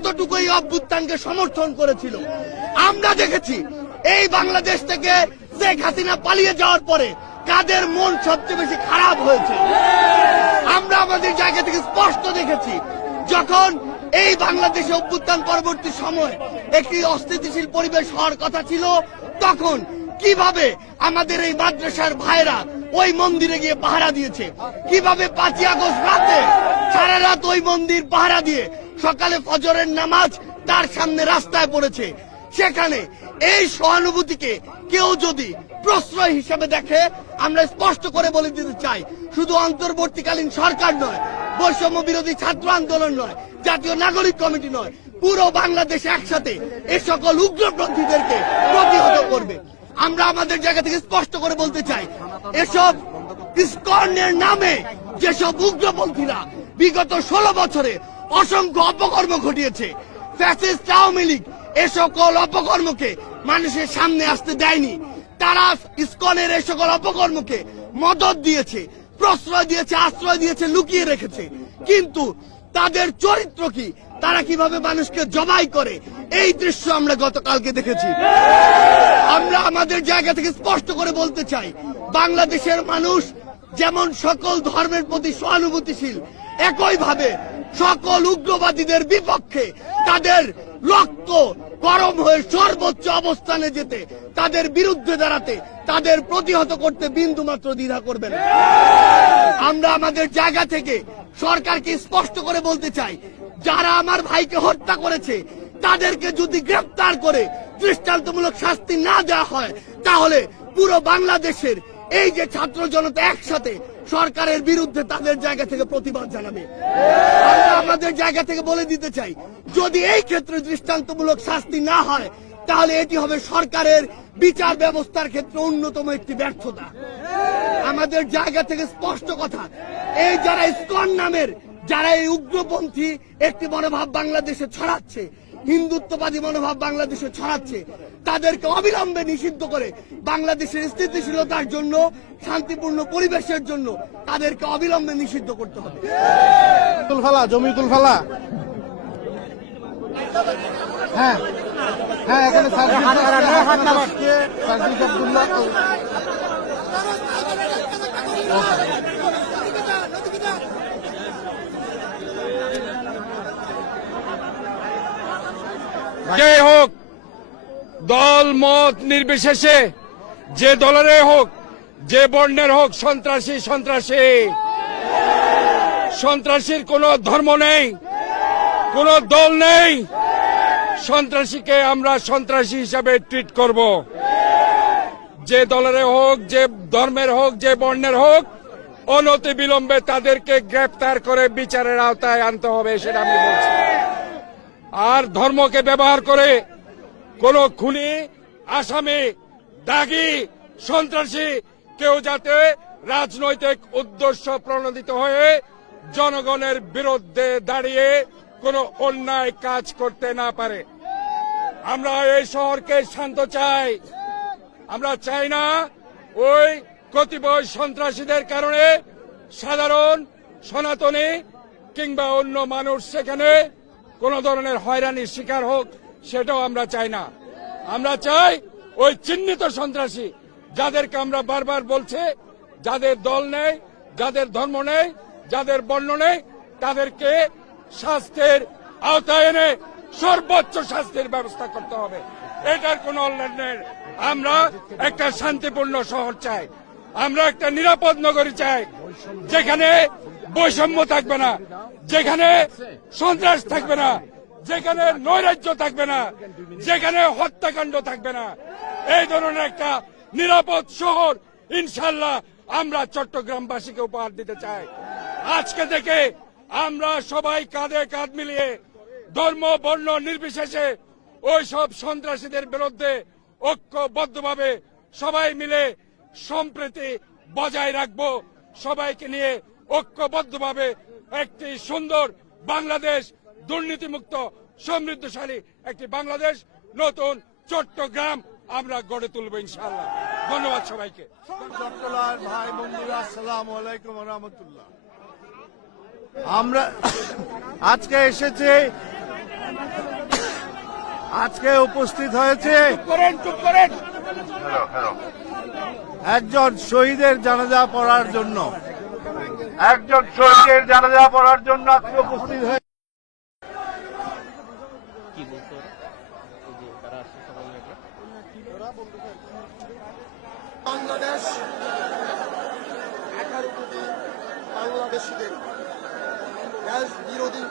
কতটুকু এই অভ্যুত্থানকে সমর্থন করেছিল। আমরা দেখেছি এই বাংলাদেশ থেকে শেখ হাসিনা পালিয়ে যাওয়ার পরে কাদের মন সবচেয়ে বেশি খারাপ হয়েছে। আমরা আমাদের জায়গা থেকে স্পষ্ট দেখেছি যখন এই বাংলাদেশে অভ্যুত্থান পরবর্তী সময় একটি অস্থিতিশীল পরিবেশ হওয়ার কথা ছিল, তখন কিভাবে আমাদের এই মাদ্রাসার ভাইরা ওই মন্দিরে গিয়ে পাহারা দিয়েছে, কিভাবে 5ই আগস্ট রাতে সারা রাত ওই মন্দির পাহারা দিয়ে সকালে ফজরের নামাজ তার সামনে রাস্তায় পড়েছে। সেখানে এই সহানুভূতিকে কেউ যদি প্রশ্রয় হিসেবে দেখে, আমরা স্পষ্ট করে বলে দিতে চাই, শুধু অন্তর্বর্তীকালীন সরকার নয়, বৈষম্য বিরোধী ছাত্র আন্দোলন নয়, জাতীয় নাগরিক কমিটি নয়, পুরো বাংলাদেশ একসাথে এ সকল উগ্রপন্থীদেরকে প্রতিহত করবে। আমরা আমাদের জায়গা থেকে স্পষ্ট করে বলতে চাই, এসব ইসকনের নামে যেসব উগ্রপন্থীরা বিগত 16 বছরে অসংখ্য অপকর্ম ঘটিয়েছে, ফ্যাসিস্ট আওয়ামী লীগ এ সকল অপকর্মকে মানুষের সামনে আসতে দেয়নি। তারা ইসকনের এ সকল অপকর্মকে মদত দিয়েছে, প্রশ্রয় দিয়েছে, আশ্রয় দিয়েছে, লুকিয়ে রেখেছে। কিন্তু তাদের চরিত্র কি, তারা কিভাবে মানুষকে জবাই করে, এই দৃশ্য আমরা গতকালকে দেখেছি। আমরা আমাদের জায়গা থেকে স্পষ্ট করে বলতে চাই, বাংলাদেশের মানুষ যেমন সকল ধর্মের প্রতি সহানুভূতিশীল, একইভাবে সকল উগ্রবাদীদের বিপক্ষে তাদের রক্ত গরম হয়ে সর্বোচ্চ অবস্থানে যেতে, তাদের বিরুদ্ধে দাঁড়াতে, তাদের প্রতিহত করতে বিন্দুমাত্র দ্বিধা করবেন। আমরা আমাদের জায়গা থেকে সরকারকে স্পষ্ট করে বলতে চাই, যারা আমার ভাইকে হত্যা করেছে তাদেরকে যদি গ্রেফতার করে দৃষ্টান্তমূলক শাস্তি না দেওয়া হয়, তাহলে পুরো বাংলাদেশের এই যে ছাত্র জনতা একসাথে সরকারের বিরুদ্ধে তাদের জায়গা থেকে প্রতিবাদ জানাবে। আমরা আমাদের জায়গা থেকে বলে দিতে চাই, যদি এই ক্ষেত্রে দৃষ্টান্তমূলক শাস্তি না হয়, তাহলে এটি হবে সরকারের বিচার ব্যবস্থার ক্ষেত্রে অন্যতম একটি ব্যর্থতা। আমাদের জায়গা থেকে স্পষ্ট কথা, এই যারা ইসকন নামের, যারা এই উগ্রপন্থী একটি মনোভাব বাংলাদেশে ছড়াচ্ছে, হিন্দুত্ববাদী মনোভাব বাংলাদেশে ছড়াচ্ছে, তাদেরকে অবিলম্বে নিষিদ্ধ করে বাংলাদেশের স্থিতিশীলতার জন্য, শান্তিপূর্ণ পরিবেশের জন্য তাদেরকে অবিলম্বে নিষিদ্ধ করতে হবে। জমি তুলফালা, হ্যাঁ হ্যাঁ, এখানে যে হোক, দল মত নির্বিশেষে, যে দলের হোক, যে বর্ণের হোক, সন্ত্রাসী সন্ত্রাসী। সন্ত্রাসীর কোনো ধর্ম নেই, কোনো দল নেই। সন্ত্রাসীকে আমরা সন্ত্রাসী হিসাবে ট্রিট করব। যে দলের হোক, যে ধর্মের হোক, যে বর্ণের হোক, অনতি বিলম্বে তাদেরকে গ্রেপ্তার করে বিচারের আওতায় আনতে হবে, সেটা আমি বলছি। আর ধর্মকে ব্যবহার করে কোন খুনি, আসামি, দাগী, সন্ত্রাসী কেউ যাতে রাজনৈতিক উদ্দেশ্য প্রণোদিত হয়ে জনগণের বিরুদ্ধে দাঁড়িয়ে কোনো অন্যায় কাজ করতে না পারে। আমরা এই শহরকে শান্ত চাই। আমরা চাই না ওই কতিপয় সন্ত্রাসীদের কারণে সাধারণ সনাতনী কিংবা অন্য মানুষ সেখানে কোন ধরনের হয়রানির শিকার হোক, সেটাও আমরা চাই না। আমরা চাই ওই চিহ্নিত সন্ত্রাসী, যাদেরকে আমরা বারবার বলছি, যাদের দল নেই, যাদের ধর্ম নেই, যাদের বর্ণ নেই, তাদেরকে শাস্তির আওতায় এনে সর্বোচ্চ শাস্তির ব্যবস্থা করতে হবে। এটার কোন অনলাইনের। আমরা একটা শান্তিপূর্ণ শহর চাই, আমরা একটা নিরাপদ নগরী চাই, যেখানে বৈষম্য থাকবে না, যেখানে সন্ত্রাস থাকবে না, যেখানে নৈরাজ্য থাকবে না, যেখানে হত্যাকাণ্ড থাকবে না। এই ধরনের একটা নিরাপদ শহর ইনশাল্লাহ আমরা চট্টগ্রামবাসীকে উপহার দিতে চাই। আজকে থেকে আমরা সবাই কাঁধে কাঁধ মিলিয়ে ধর্ম বর্ণ নির্বিশেষে ওই সব সন্ত্রাসীদের বিরুদ্ধে ঐক্যবদ্ধভাবে সবাই মিলে সম্প্রীতি বজায় রাখবো। সবাইকে নিয়ে ঐক্যবদ্ধভাবে একটি সুন্দর বাংলাদেশ, দুর্নীতিমুক্ত সমৃদ্ধশালী একটি বাংলাদেশ, নতুন চট্টগ্রাম আমরা গড়ে তুলব ইনশাআল্লাহ। ধন্যবাদ সবাইকে। চট্টলার ভাই বন্ধুরা, আসসালামু আলাইকুম ওয়া রাহমাতুল্লাহ। আমরা আজকে এসেছি আজকে উপস্থিত হয়েছে চুপ করেন একজন শহীদের জানাজা পড়ার জন্য আজকে উপস্থিত হয়েছে বাংলাদেশ 18 কোটি বাংলাদেশিদের দেশ বিরোধী